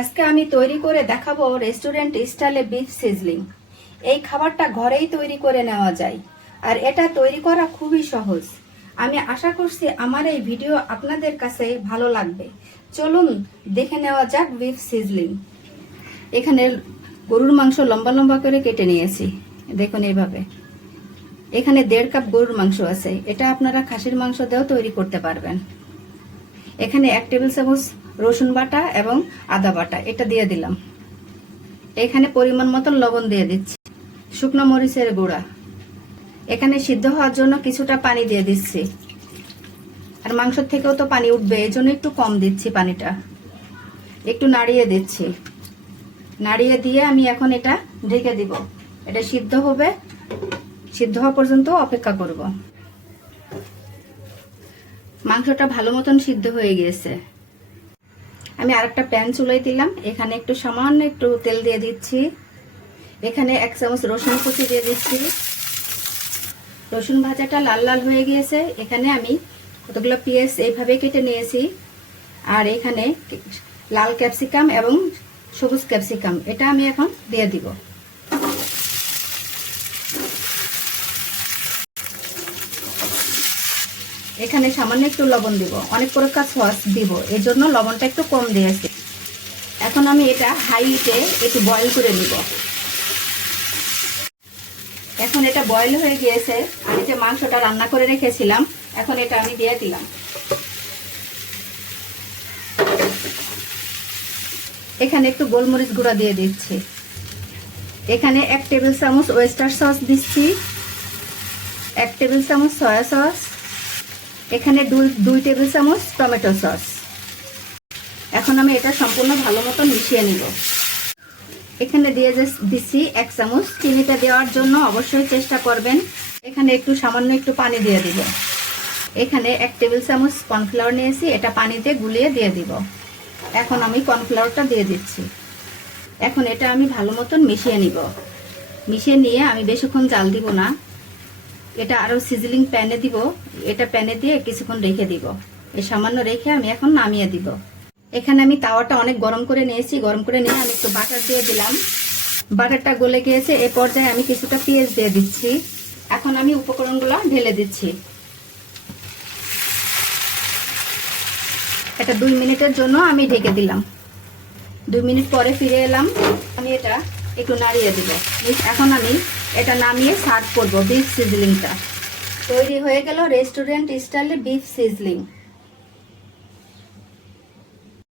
আজকে আমি তৈরি করে দেখাবো রেস্টুরেন্ট স্টাইলে বিফ সিজলিং এই খাবারটা ঘরেই তৈরি করে নেওয়া যায়। আর এটা তৈরি করা খুবই সহজ। আমি আশা করছি আমার এই ভিডিও আপনাদের কাছে ভালো লাগবে। চলুন দেখে নেওয়া যাক বিফ সিজলিং এখানে গরুর মাংস লম্বা লম্বা করে কেটে নিয়েছি। দেখুন এইভাবে। এখানে দেড় কাপ গরুর মাংস আছে। এটা আপনারা খাসির মাংস দিয়েও তৈরি করতে পারবেন। এখানে এক টেবিল চামচ রসুন বাটা এবং আদা বাটা, এটা দিয়ে দিলাম। এখানে পরিমাণ মতো লবণ দিয়ে দিচ্ছি, শুকনো মরিচের গুঁড়া। এখানে সিদ্ধ হওয়ার জন্য কিছুটা পানি দিয়ে দিচ্ছি। আর মাংস থেকেও তো পানি উঠবে এই জন্য একটু কম দিচ্ছি পানিটা। একটু নাড়িয়ে দিচ্ছি। নাড়িয়ে দিয়ে আমি এখন এটা ঢেকে দিব। এটা সিদ্ধ হবে, সিদ্ধ হওয়া পর্যন্ত অপেক্ষা করব। মাংসটা ভালো মতন সিদ্ধ হয়ে গিয়েছে। আমি আরেকটা প্যান চুলাই দিলাম। এখানে একটু সামান্য একটু তেল দিয়ে দিচ্ছি। এখানে এক চামচ রসুন কুচি দিয়ে দিচ্ছি। রসুন ভাজাটা লাল লাল হয়ে গিয়েছে। এখানে আমি কতগুলো পেঁয়াজ এইভাবে কেটে নিয়েছি। আর এখানে লাল ক্যাপসিকাম এবং সবুজ ক্যাপসিকাম, এটা আমি এখন দিয়ে দিব। এখানে সামান্য একটু লবণ দিব। অনেক প্রকার সস দিব। এর জন্য লবণটা একটু কম দিয়েছি এখন আমি এটা হাই হিটে একটু বয়েল করে নিব। এখন এটা বয়েল হয়ে গিয়েছে। আমি যে মাংসটা রান্না করে রেখেছিলাম, এখন এটা আমি দিয়ে দিলাম। এখানে একটু গোলমরিচ গুঁড়া দিয়ে দিচ্ছি। এখানে এক টেবিল চামচ ওয়েস্টার সস দিচ্ছি। এক টেবিল চামচ সয়া সস। এখানে দুই দুই টেবিল চামচ টমেটো সস। এখন আমি এটা সম্পূর্ণ ভালো মতো মিশিয়ে নিব। এখানে দিয়ে দিচ্ছি এক চামচ। চিনিটা দেওয়ার জন্য অবশ্যই চেষ্টা করবেন। এখানে একটু সামান্য একটু পানি দিয়ে দিব। এখানে এক টেবিল চামচ কর্নফ্লাওয়ার নিয়েছি। এটা পানিতে গুলিয়ে দিয়ে দিব। এখন আমি কর্নফ্লাওয়ারটা দিয়ে দিচ্ছি। এখন এটা আমি ভালো মতন মিশিয়ে নিব। মিশিয়ে নিয়ে আমি বেশিক্ষণ জাল দিব না। এটা আরও সিজলিং প্যানে দিব। এটা প্যানে দিয়ে কিছুক্ষণ রেখে দিব। এই সামান্য রেখে আমি এখন নামিয়ে দিব। এখানে আমি তাওয়াটা অনেক গরম করে নিয়েছি। গরম করে নিয়ে আমি একটু বাটার দিয়ে দিলাম। বাটারটা গলে গিয়েছে। এ পর্যায়ে আমি কিছুটা পেঁয়াজ দিয়ে দিচ্ছি। এখন আমি উপকরণগুলো ঢেলে দিচ্ছি। এটা দুই মিনিটের জন্য আমি ঢেকে দিলাম। দুই মিনিট পরে ফিরে এলাম। আমি এটা একটু নাড়িয়ে দিব। এখন আমি এটা নামিয়ে সার্ভ করব বিফ সিজলিংটা তৈরি হয়ে গেল রেস্টুরেন্ট স্টাইলে বিফ সিজলিং